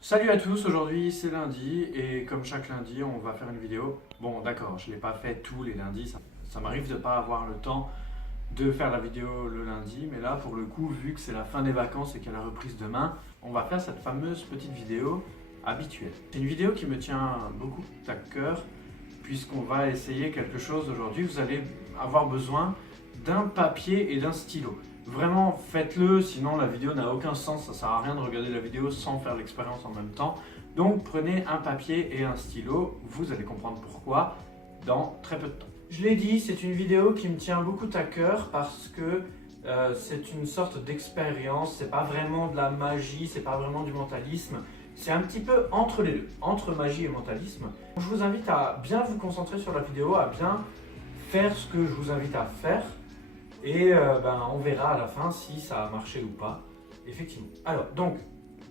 Salut à tous, aujourd'hui c'est lundi et comme chaque lundi on va faire une vidéo. Bon d'accord, je ne l'ai pas fait tous les lundis, ça m'arrive de ne pas avoir le temps de faire la vidéo le lundi, mais là pour le coup vu que c'est la fin des vacances et qu'il y a la reprise demain, on va faire cette fameuse petite vidéo habituelle. C'est une vidéo qui me tient beaucoup à cœur puisqu'on va essayer quelque chose aujourd'hui. Vous allez avoir besoin d'un papier et d'un stylo. Vraiment, faites-le, sinon la vidéo n'a aucun sens, ça sert à rien de regarder la vidéo sans faire l'expérience en même temps. Donc prenez un papier et un stylo, vous allez comprendre pourquoi dans très peu de temps. Je l'ai dit, c'est une vidéo qui me tient beaucoup à cœur parce que c'est une sorte d'expérience, c'est pas vraiment de la magie, c'est pas vraiment du mentalisme, c'est un petit peu entre les deux, entre magie et mentalisme. Je vous invite à bien vous concentrer sur la vidéo, à bien faire ce que je vous invite à faire. Et on verra à la fin si ça a marché ou pas, effectivement. Alors, donc,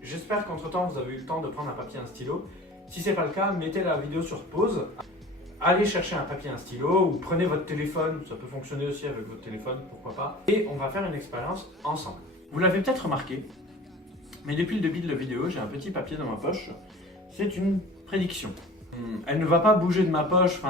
j'espère qu'entre temps vous avez eu le temps de prendre un papier et un stylo. Si ce n'est pas le cas, mettez la vidéo sur pause. Allez chercher un papier et un stylo ou prenez votre téléphone, ça peut fonctionner aussi avec votre téléphone, pourquoi pas. Et on va faire une expérience ensemble. Vous l'avez peut-être remarqué, mais depuis le début de la vidéo, j'ai un petit papier dans ma poche. C'est une prédiction. Elle ne va pas bouger de ma poche,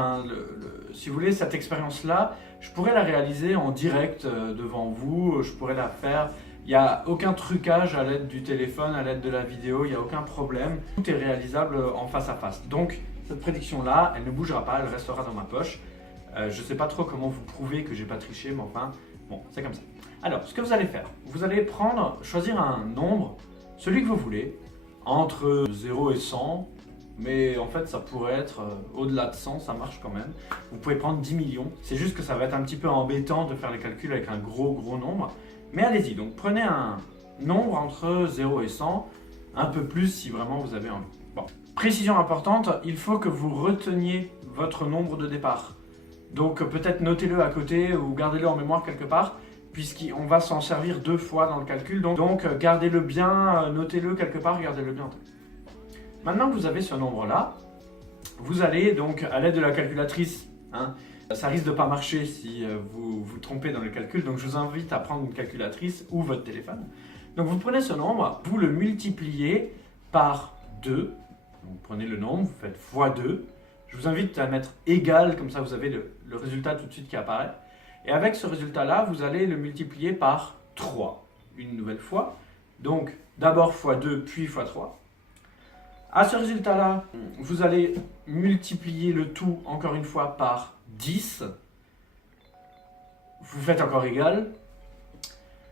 si vous voulez, cette expérience-là, je pourrais la réaliser en direct devant vous, je pourrais la faire. Il n'y a aucun trucage à l'aide du téléphone, à l'aide de la vidéo, il n'y a aucun problème. Tout est réalisable en face à face. Donc, cette prédiction-là, elle ne bougera pas, elle restera dans ma poche. Je ne sais pas trop comment vous prouver que j'ai pas triché, mais enfin, bon, c'est comme ça. Alors, ce que vous allez faire, vous allez choisir un nombre, celui que vous voulez, entre 0 et 100, mais en fait ça pourrait être au-delà de 100, ça marche quand même. Vous pouvez prendre 10 millions, c'est juste que ça va être un petit peu embêtant de faire les calculs avec un gros nombre, mais allez-y, donc prenez un nombre entre 0 et 100, un peu plus si vraiment vous avez envie. Bon. Précision importante, il faut que vous reteniez votre nombre de départ. Donc peut-être notez-le à côté ou gardez-le en mémoire quelque part, puisqu'on va s'en servir 2 fois dans le calcul, donc gardez-le bien, notez-le quelque part, gardez-le bien en tête. Maintenant que vous avez ce nombre-là, vous allez donc à l'aide de la calculatrice, ça risque de ne pas marcher si vous vous trompez dans le calcul, donc je vous invite à prendre une calculatrice ou votre téléphone. Donc vous prenez ce nombre, vous le multipliez par 2, donc vous prenez le nombre, vous faites fois 2, je vous invite à mettre égal, comme ça vous avez le résultat tout de suite qui apparaît, et avec ce résultat-là, vous allez le multiplier par 3, une nouvelle fois, donc d'abord fois 2 puis fois 3. À ce résultat-là, vous allez multiplier le tout, encore une fois, par 10. Vous faites encore égal.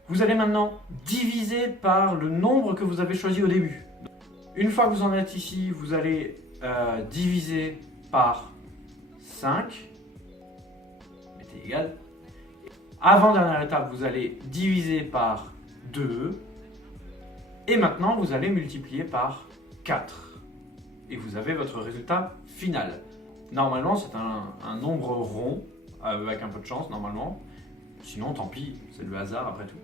Vous allez maintenant diviser par le nombre que vous avez choisi au début. Une fois que vous en êtes ici, vous allez diviser par 5. Mettez égal. Avant-dernière étape, vous allez diviser par 2. Et maintenant, vous allez multiplier par 4. Et vous avez votre résultat final. Normalement, c'est un nombre rond, avec un peu de chance, normalement. Sinon, tant pis, c'est le hasard après tout.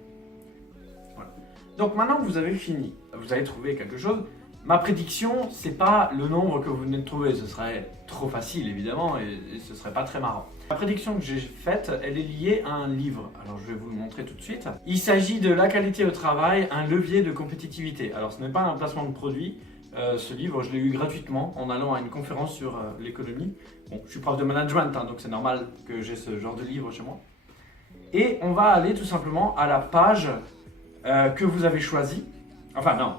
Voilà. Donc maintenant que vous avez fini, vous avez trouvé quelque chose. Ma prédiction, c'est pas le nombre que vous venez de trouver, ce serait trop facile évidemment, et ce serait pas très marrant. La prédiction que j'ai faite, elle est liée à un livre. Alors je vais vous le montrer tout de suite. Il s'agit de La qualité au travail, un levier de compétitivité. Alors ce n'est pas un placement de produit. Ce livre, je l'ai eu gratuitement en allant à une conférence sur l'économie. Bon, je suis prof de management, donc c'est normal que j'ai ce genre de livre chez moi. Et on va aller tout simplement à la page que vous avez choisie. Enfin non,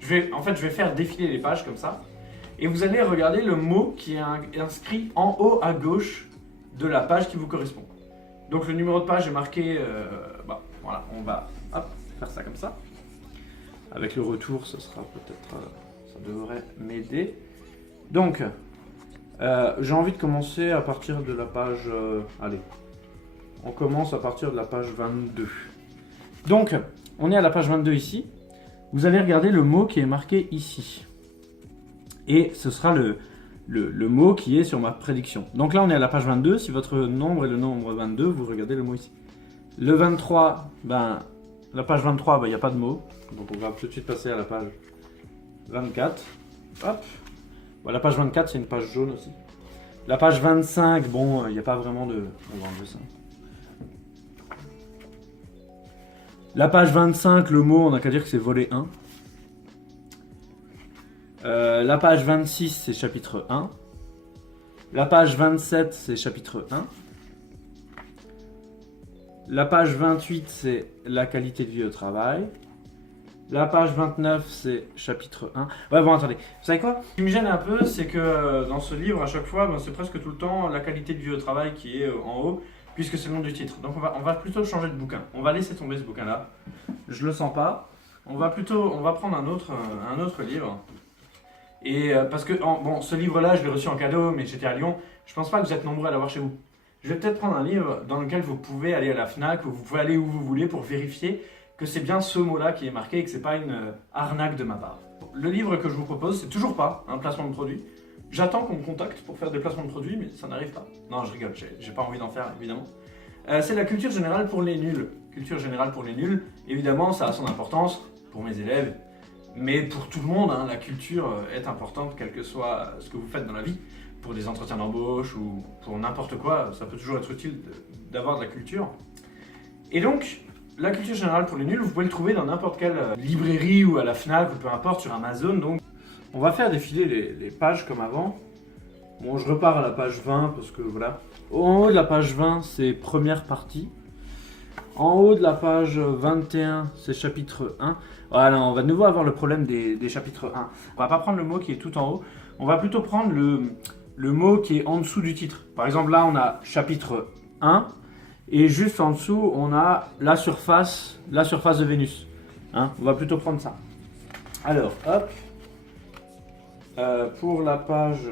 je vais faire défiler les pages comme ça. Et vous allez regarder le mot qui est inscrit en haut à gauche de la page qui vous correspond. Donc le numéro de page est marqué, voilà, on va faire ça comme ça. Avec le retour, ce sera peut-être... ça devrait m'aider. Donc, j'ai envie de commencer à partir de la page... allez, on commence à partir de la page 22. Donc, on est à la page 22 ici. Vous allez regarder le mot qui est marqué ici. Et ce sera le mot qui est sur ma prédiction. Donc là, on est à la page 22. Si votre nombre est le nombre 22, vous regardez le mot ici. Le 23, la page 23, il n'y a pas de mot. Donc on va tout de suite passer à la page 24. Hop. Bon, la page 24, c'est une page jaune aussi. La page 25, bon, il n'y a pas vraiment de... On va enlever ça. La page 25, le mot, on n'a qu'à dire que c'est volet 1. La page 26, c'est chapitre 1. La page 27, c'est chapitre 1. La page 28, c'est la qualité de vie au travail. La page 29, c'est chapitre 1. Ouais, bon, attendez. Vous savez quoi? Ce qui me gêne un peu, c'est que dans ce livre, à chaque fois, c'est presque tout le temps la qualité de vie au travail qui est en haut, puisque c'est le nom du titre. Donc on va plutôt changer de bouquin. On va laisser tomber ce bouquin-là. Je le sens pas. On va prendre un autre livre. Et parce que, bon, ce livre-là, je l'ai reçu en cadeau, mais j'étais à Lyon. Je pense pas que vous êtes nombreux à l'avoir chez vous. Je vais peut-être prendre un livre dans lequel vous pouvez aller à la FNAC, ou vous pouvez aller où vous voulez pour vérifier que c'est bien ce mot-là qui est marqué et que c'est pas une arnaque de ma part. Le livre que je vous propose, c'est toujours pas un placement de produit. J'attends qu'on me contacte pour faire des placements de produits, mais ça n'arrive pas. Non, je rigole, j'ai pas envie d'en faire, évidemment. C'est la culture générale pour les nuls. Culture générale pour les nuls, évidemment, ça a son importance pour mes élèves, mais pour tout le monde, hein, la culture est importante, quel que soit ce que vous faites dans la vie. Pour des entretiens d'embauche ou pour n'importe quoi, ça peut toujours être utile d'avoir de la culture. Et donc, la culture générale pour les nuls, vous pouvez le trouver dans n'importe quelle librairie ou à la FNAC ou peu importe, sur Amazon. Donc, on va faire défiler les pages comme avant. Bon, je repars à la page 20 parce que voilà. En haut de la page 20, c'est première partie. En haut de la page 21, c'est chapitre 1. Voilà, on va de nouveau avoir le problème des chapitres 1. On va pas prendre le mot qui est tout en haut, on va plutôt prendre le mot qui est en dessous du titre. Par exemple, là, on a chapitre 1, et juste en dessous, on a la surface de Vénus. Hein, on va plutôt prendre ça. Alors, hop. Pour la page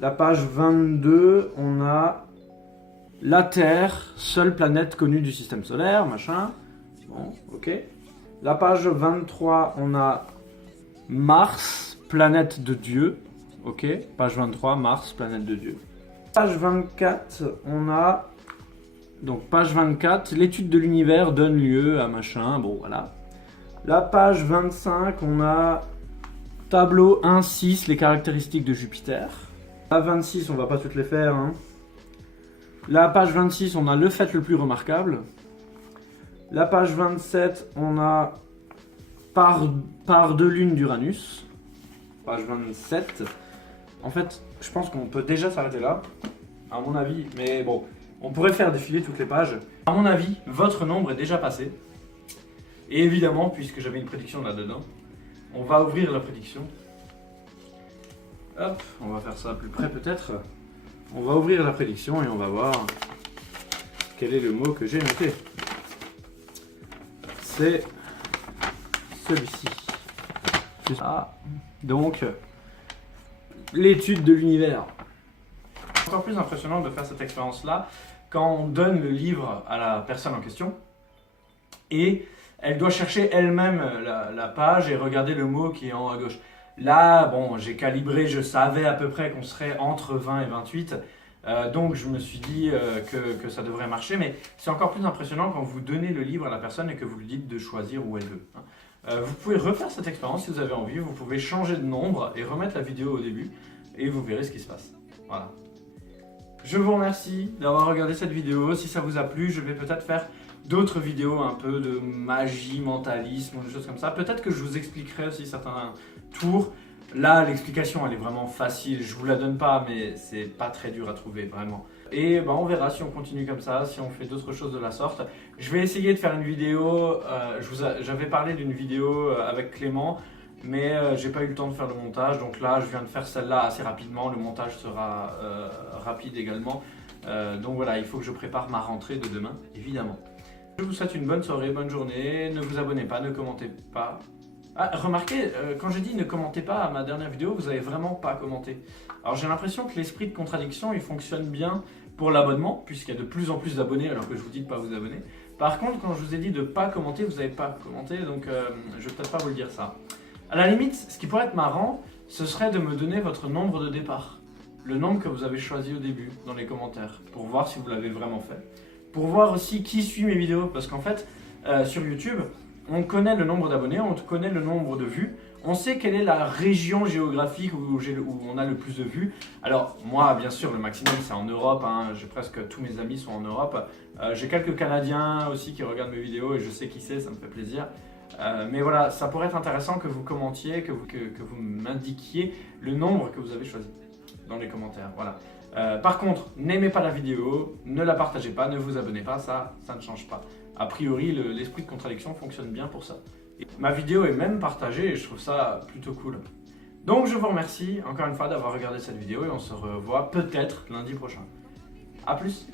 22, on a la Terre, seule planète connue du système solaire, machin. Bon, ok. La page 23, on a Mars, planète de Dieu. Ok, page 23, Mars, planète de Dieu. Page 24, on a... Donc, page 24, l'étude de l'univers donne lieu à machin, bon, voilà. La page 25, on a tableau 1.6, les caractéristiques de Jupiter. La 26, on va pas toutes les faire, hein. La page 26, on a le fait le plus remarquable. La page 27, on a part de lune d'Uranus. Page 27. En fait, je pense qu'on peut déjà s'arrêter là, à mon avis. Mais bon, on pourrait faire défiler toutes les pages. À mon avis, votre nombre est déjà passé. Et évidemment, puisque j'avais une prédiction là-dedans, on va ouvrir la prédiction. Hop, on va faire ça plus près peut-être. On va ouvrir la prédiction et on va voir quel est le mot que j'ai noté. C'est celui-ci. Ah, donc, l'étude de l'univers. C'est encore plus impressionnant de faire cette expérience-là quand on donne le livre à la personne en question et elle doit chercher elle-même la page et regarder le mot qui est en haut à gauche. Là, bon, j'ai calibré, je savais à peu près qu'on serait entre 20 et 28, donc je me suis dit que ça devrait marcher, mais c'est encore plus impressionnant quand vous donnez le livre à la personne et que vous lui dites de choisir où elle veut. Vous pouvez refaire cette expérience si vous avez envie, vous pouvez changer de nombre et remettre la vidéo au début, et vous verrez ce qui se passe. Voilà. Je vous remercie d'avoir regardé cette vidéo. Si ça vous a plu, je vais peut-être faire d'autres vidéos un peu de magie, mentalisme, ou des choses comme ça. Peut-être que je vous expliquerai aussi certains tours. Là, l'explication, elle est vraiment facile. Je vous la donne pas, mais c'est pas très dur à trouver, vraiment. Et ben, on verra si on continue comme ça, si on fait d'autres choses de la sorte. Je vais essayer de faire une vidéo. J'avais parlé d'une vidéo avec Clément, mais j'ai pas eu le temps de faire le montage. Donc là, je viens de faire celle-là assez rapidement. Le montage sera rapide également. Donc voilà, il faut que je prépare ma rentrée de demain, évidemment. Je vous souhaite une bonne soirée, bonne journée. Ne vous abonnez pas, ne commentez pas. Ah, remarquez, quand j'ai dit ne commentez pas à ma dernière vidéo, vous avez vraiment pas commenté. Alors j'ai l'impression que l'esprit de contradiction, il fonctionne bien pour l'abonnement, puisqu'il y a de plus en plus d'abonnés alors que je vous dis de pas vous abonner. Par contre, quand je vous ai dit de pas commenter, vous n'avez pas commenté, donc je vais peut-être pas vous le dire ça. À la limite, ce qui pourrait être marrant, ce serait de me donner votre nombre de départ. Le nombre que vous avez choisi au début, dans les commentaires, pour voir si vous l'avez vraiment fait. Pour voir aussi qui suit mes vidéos, parce qu'en fait, sur YouTube, on connaît le nombre d'abonnés, on connaît le nombre de vues, on sait quelle est la région géographique où on a le plus de vues. Alors moi, bien sûr, le maximum c'est en Europe, hein, j'ai presque tous mes amis sont en Europe. J'ai quelques Canadiens aussi qui regardent mes vidéos et je sais qui c'est, ça me fait plaisir. Mais voilà, ça pourrait être intéressant que vous commentiez, que vous m'indiquiez le nombre que vous avez choisi dans les commentaires. Voilà. Par contre, n'aimez pas la vidéo, ne la partagez pas, ne vous abonnez pas, ça ne change pas. A priori, l'esprit de contradiction fonctionne bien pour ça. Et ma vidéo est même partagée et je trouve ça plutôt cool. Donc je vous remercie encore une fois d'avoir regardé cette vidéo et on se revoit peut-être lundi prochain. A plus!